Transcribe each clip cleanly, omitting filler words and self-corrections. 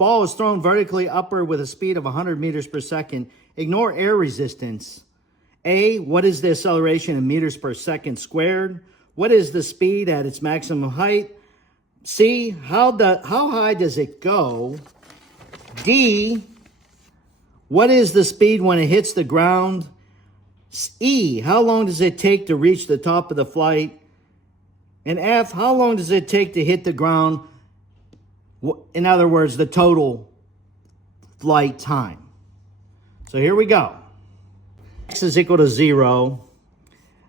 ball is thrown vertically upward with a speed of 100 meters per second. Ignore air resistance. A, what is the acceleration in meters per second squared? What is the speed at its maximum height? C, how high does it go? D, what is the speed when it hits the ground? E, how long does it take to reach the top of the flight? And F, how long does it take to hit the ground? In other words, the total flight time. So here we go. X is equal to 0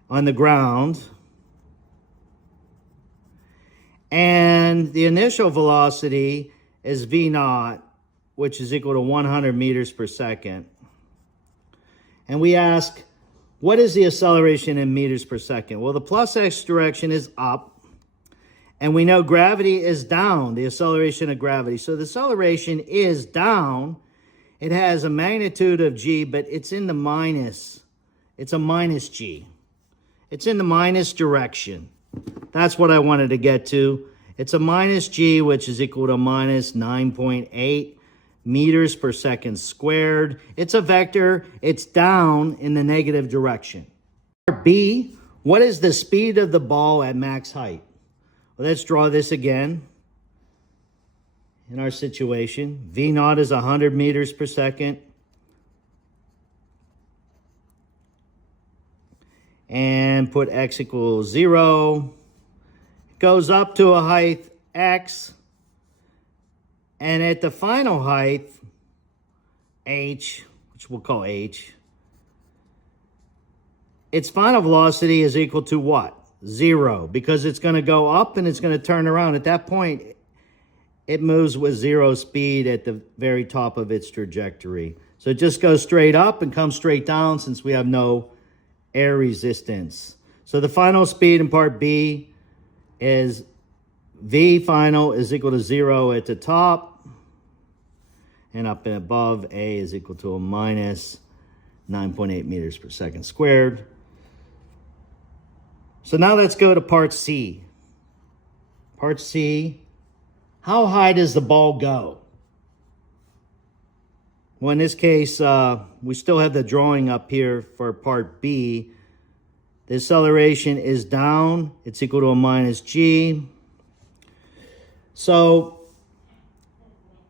on the ground. And the initial velocity is V naught, which is equal to 100 meters per second. And we ask, what is the acceleration in meters per second? Well, the plus x direction is up. And we know gravity is down, the acceleration of gravity. So the acceleration is down. It has a magnitude of g, but it's in the minus. It's a minus g. It's in the minus direction. That's what I wanted to get to. It's a minus g, which is equal to minus 9.8 meters per second squared. It's a vector. It's down in the negative direction. B, what is the speed of the ball at max height? Well, let's draw this again. In our situation, V naught is 100 meters per second. And put x equals 0. It goes up to a height x. And at the final height, h, which we'll call h, its final velocity is equal to what? 0, because it's going to go up and it's going to turn around. At that point, it moves with 0 speed at the very top of its trajectory. So it just goes straight up and comes straight down since we have no air resistance. So the final speed in part B is V final is equal to 0 at the top. And up and above, A is equal to a minus 9.8 meters per second squared. So now let's go to part C. Part C, how high does the ball go? Well, in this case, we still have the drawing up here for part B. The acceleration is down. It's equal to a minus g. So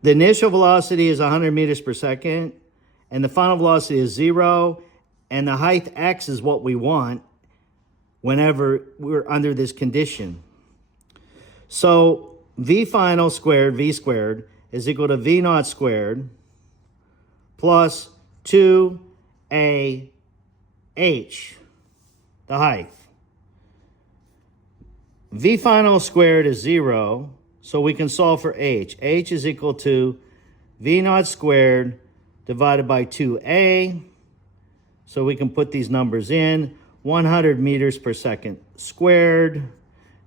the initial velocity is 100 meters per second, and the final velocity is 0, and the height x is what we want whenever we're under this condition. So V final squared, V squared, is equal to V naught squared plus 2AH, the height. V final squared is 0, so we can solve for H. H is equal to V naught squared divided by 2A. So we can put these numbers in. 100 meters per second squared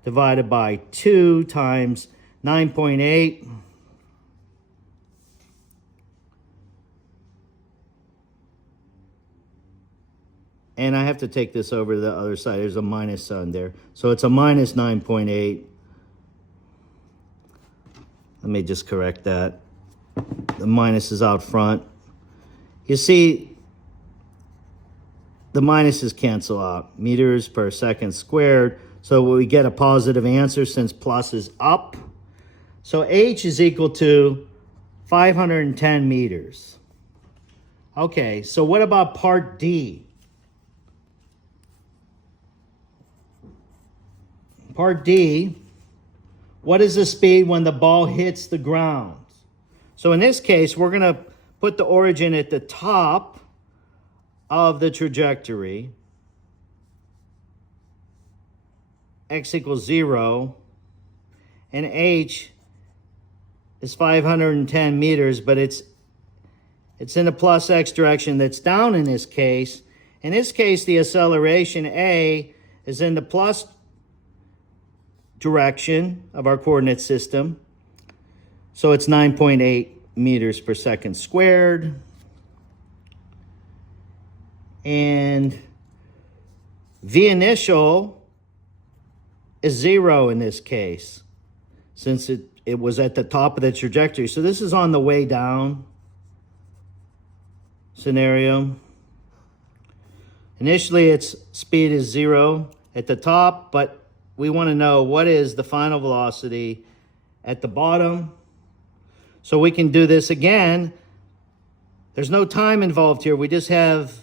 divided by 2 times 9.8. And I have to take this over to the other side. There's a minus sign there. So it's a minus 9.8. Let me just correct that. The minus is out front. You see, the minuses cancel out. Meters per second squared. So we get a positive answer since plus is up. So H is equal to 510 meters. Okay, so what about part D? Part D, what is the speed when the ball hits the ground? So in this case, we're going to put the origin at the top of the trajectory. X equals 0. And H is 510 meters, but it's in the plus x direction that's down in this case. In this case, the acceleration A is in the plus direction of our coordinate system. So it's 9.8 meters per second squared. And V initial is 0 in this case, since it was at the top of the trajectory. So this is on the way down scenario. Initially, its speed is 0 at the top, but we want to know what is the final velocity at the bottom. So we can do this again. There's no time involved here. We just have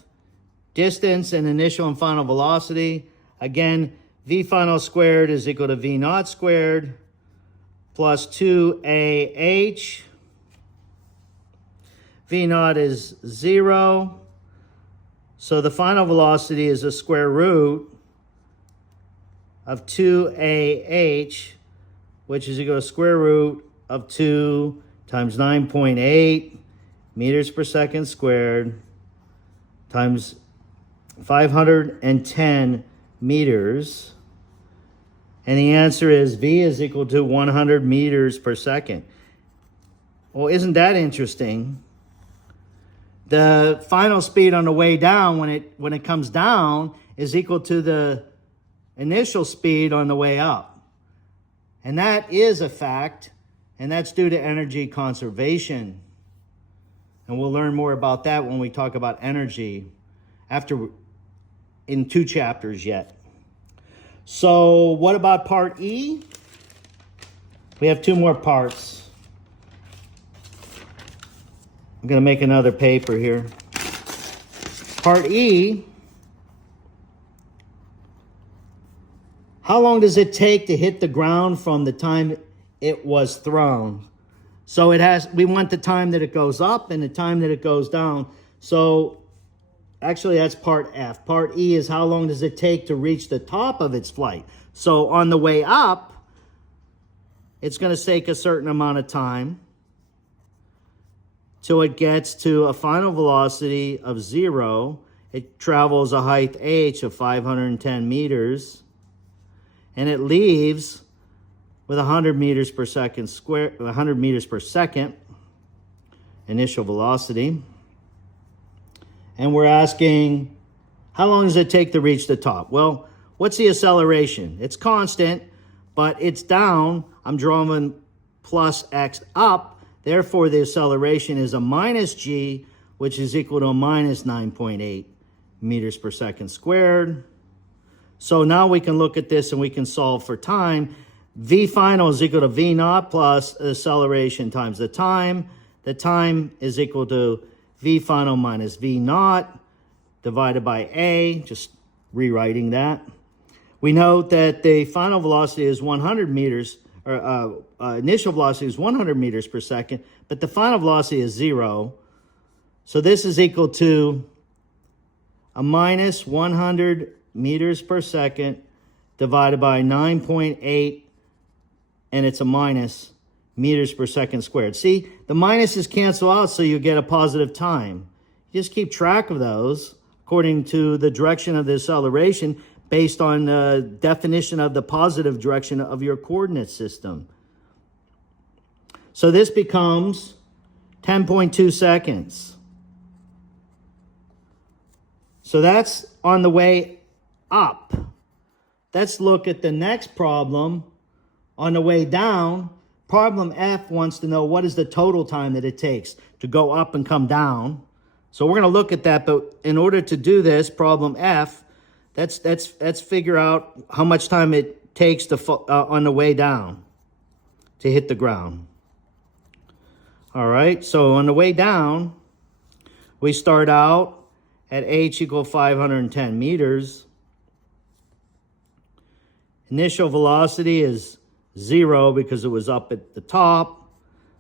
distance and initial and final velocity. Again, v final squared is equal to v naught squared plus 2ah. V naught is 0. So the final velocity is the square root of 2ah, which is equal to square root of 2 times 9.8 meters per second squared times 510 meters. And the answer is V is equal to 100 meters per second. Well, isn't that interesting? The final speed on the way down, when it comes down, is equal to the initial speed on the way up. And that is a fact, and that's due to energy conservation. And we'll learn more about that when we talk about energy in 2 chapters yet. So what about part E? We have 2 more parts. I'm going to make another paper here. Part E. How long does it take to hit the ground from the time it was thrown? So we want the time that it goes up and the time that it goes down. So actually that's part F. Part E is how long does it take to reach the top of its flight? So on the way up, it's going to take a certain amount of time till it gets to a final velocity of 0. It travels a height h of 510 meters, and it leaves with 100 meters per second square, 100 meters per second initial velocity. And we're asking, how long does it take to reach the top? Well, what's the acceleration? It's constant, but it's down. I'm drawing plus x up. Therefore, the acceleration is a minus g, which is equal to a minus 9.8 meters per second squared. So now we can look at this and we can solve for time. V final is equal to V naught plus acceleration times the time. The time is equal to V final minus V naught divided by A, just rewriting that. We note that the final velocity is 100 meters, or initial velocity is 100 meters per second, but the final velocity is 0. So this is equal to a minus 100 meters per second divided by 9.8, and it's a minus meters per second squared. See, the minuses cancel out, so you get a positive time. You just keep track of those according to the direction of the acceleration based on the definition of the positive direction of your coordinate system. So this becomes 10.2 seconds. So that's on the way up. Let's look at the next problem on the way down. Problem F wants to know what is the total time that it takes to go up and come down. So we're going to look at that, but in order to do this, problem F, let's figure out how much time it takes to on the way down to hit the ground. All right, so on the way down, we start out at h equal 510 meters. Initial velocity is 0 because it was up at the top.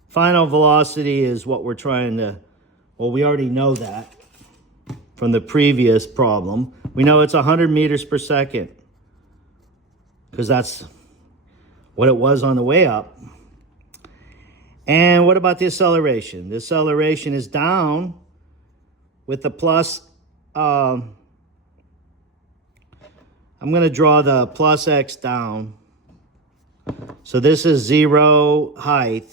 Final velocity is what we're trying to, well, we already know that from the previous problem. We know it's 100 meters per second because that's what it was on the way up. And what about the acceleration? The acceleration is down with the plus. I'm going to draw the plus x down. So this is 0 height,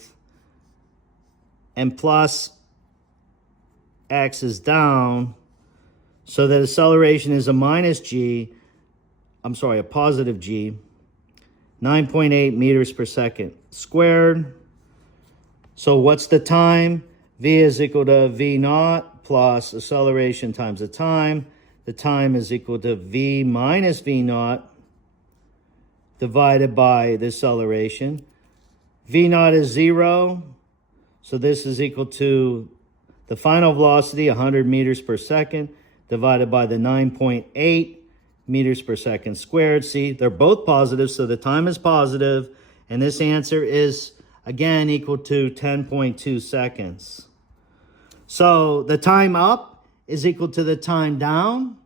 and plus x is down. So the acceleration is a minus g, a positive g, 9.8 meters per second squared. So what's the time? V is equal to V naught plus acceleration times the time. The time is equal to V minus V naught divided by the acceleration. V naught is 0, so this is equal to the final velocity, 100 meters per second, divided by the 9.8 meters per second squared. See, they're both positive, so the time is positive, and this answer is, again, equal to 10.2 seconds. So the time up is equal to the time down.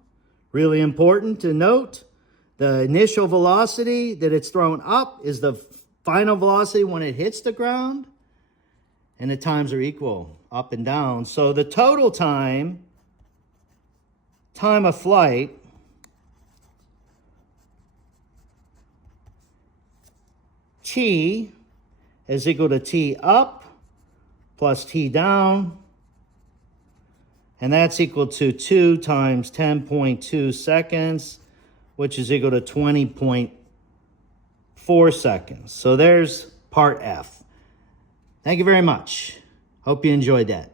Really important to note. The initial velocity that it's thrown up is the final velocity when it hits the ground, and the times are equal up and down. So the total time of flight T is equal to T up plus T down, and that's equal to 2 times 10.2 seconds, which is equal to 20.4 seconds. So there's part F. Thank you very much. Hope you enjoyed that.